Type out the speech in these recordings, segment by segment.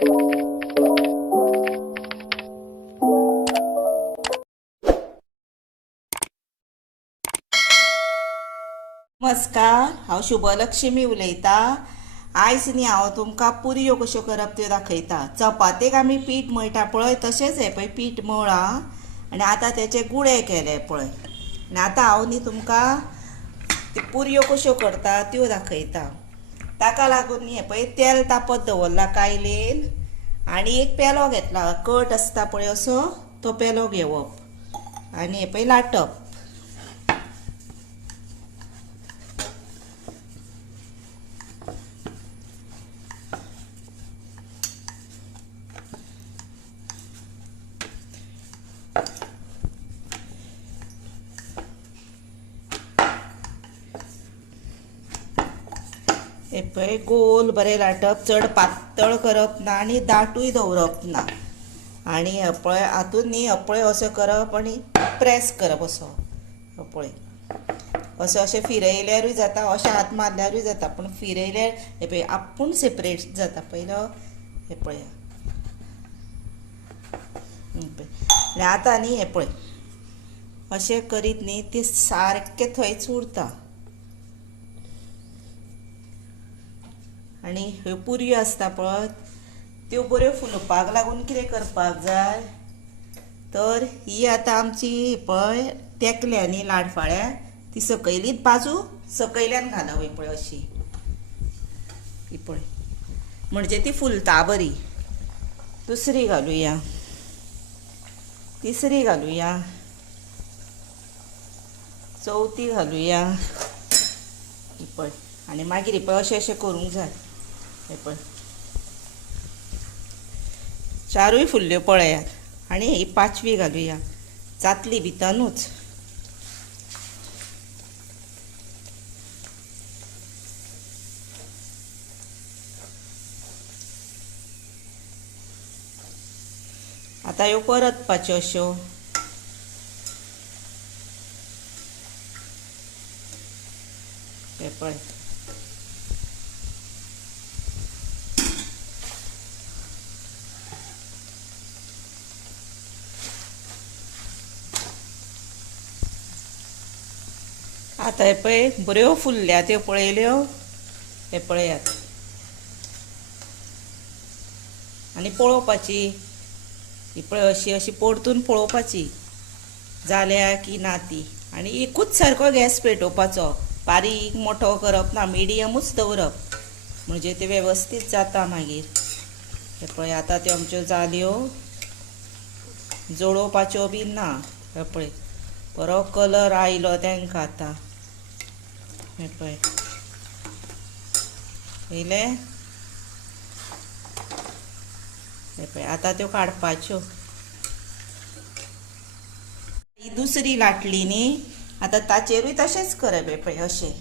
नमस्कार, हांव शुभलक्ष्मी उलयता। आयज न्ही हांव तुमकां पुरयो कश्यो करप त्यो दाखयता। चपातेक आमी पीठ मळटा पळय तशेंच हें पळय पीठ मळ्ळां आनी आतां तेचे गुळे केले पळय। आनी आतां हांव न्ही तुमकां ते पुरयो कश्यो करता त्यो दाखयता। ताका लागून न्ही हें पळय तेल तापत दवरला कायलेन आनी एक पेलो घेतला, कट आसता पळय असो तो पेलो घेवप आनी हें पळय लाटप। हे पळय गोल बरें लाटप, चड पातळ करप ना आनी दाटूय दवरप ना। आनी हपळे हातून न्ही हपळे असो करप आनी प्रेस करप असो हपळे असो अशें फिरयल्यारूय जाता, अशें हात मारल्यारूय जाता, पूण फिरयल्यार हे पळय आपूण सेपरेट जाता पळयलो हे पळय। आनी आतां न्ही हे पळय अशें करीत न्ही ते सारके थंयच उरता। आनी ह्यो पुरयो आसता पळय त्यो बऱ्यो फुलपाक लागून कितें करपाक जाय तर ही आतां आमची पळय तेकल्या न्ही लाडफाळ्या ती सकयलीच बाजू सकयल्यान घालप ही पळय अशी ही पळय, म्हणजे ती फुलता बरी। दुसरी घालुया, तिसरी घालुया, चवथी घालुया ही पळय। आनी मागीर ही पळय अशें अशें करूंक जाय हे पळय। चारूय फुल्ल्यो पळयात आनी ही पांचवी घालुया, जातली भितनूच। आतां ह्यो परतपाच्यो अश्यो हे पळय। आतां हे पळय बऱ्यो फुल्ल्या त्यो पळयल्यो हे पळयात आनी पळोवपाची ही पळय अशी अशी परतून पळोवपाची जाल्या की ना ती। आनी एकूच सारको गॅस पेटोवपाचो, बारीक मोठो करप ना, मिडियमूच दवरप म्हणजे ते वेवस्थीत जाता मागीर हे पळय। आतां त्यो आमच्यो जाल्यो, जळोवपाच्यो बी ना हे पळय, बरो कलर आयलो तांकां आतां हे पळय येयले हे पळय। आतां त्यो काडपाच्यो। ही दुसरी लाटली न्ही, आतां ताचेरूय तशेंच करप हे पळय अशें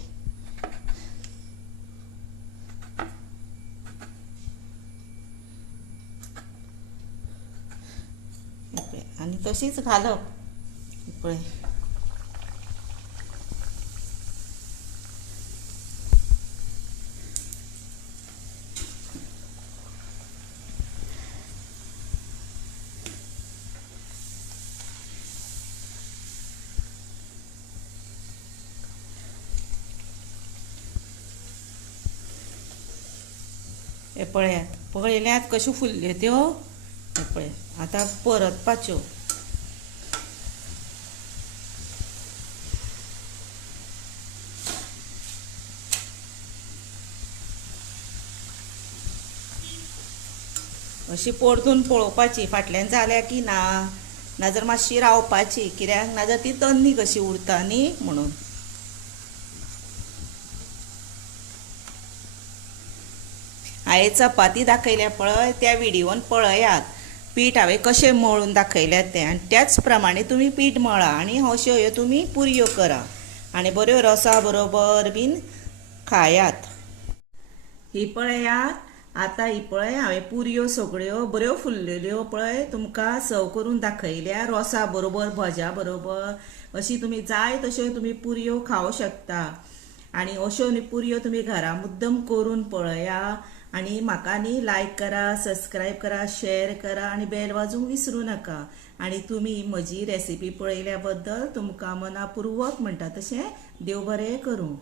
हे पळय आनी तशीच घालप हे पळय। हे पळयात, पळयल्यात कश्यो फुल्ल्यो त्यो हे पळय। आतां परतपाच्यो अशी परतून पळोवपाची फाटल्यान जाल्या की ना, नाजाल्यार मातशी रावपाची, कित्याक नाजाल्यार ती तन्नी कशी उरता न्ही म्हणून। हांवें चपाती दाखयल्या पळय त्या व्हिडिओन पळयात, पीठ हांवें कशें मळून दाखयल्यात तें आनी त्याच प्रमाणे तुमी पीठ मळा आनी अश्यो ह्यो तुमी पुरयो करा आनी बऱ्यो रसा बरोबर बीन खायात। ही पळयात आतां ही पळय हांवें पुरयो सगळ्यो बऱ्यो फुल्लेल्यो पळय तुमकां सर्व करून दाखयल्या रोसा बरोबर, भज्या बरोबर। अशी तुमी जाय तश्यो तुमी पुरयो खावं शकता आनी अश्यो पुरयो तुमी घरा मुद्दम करून पळया आणि म्हाका न्ही लायक करा, सबस्क्राईब करा, शेअर करा आणि बेल वाजूंक विसरू नका. आणि तुम्ही म्हजी रेसिपी पळयल्या बद्दल तुमकां मनापूर्वक म्हणटा तशें देव बरें करूं.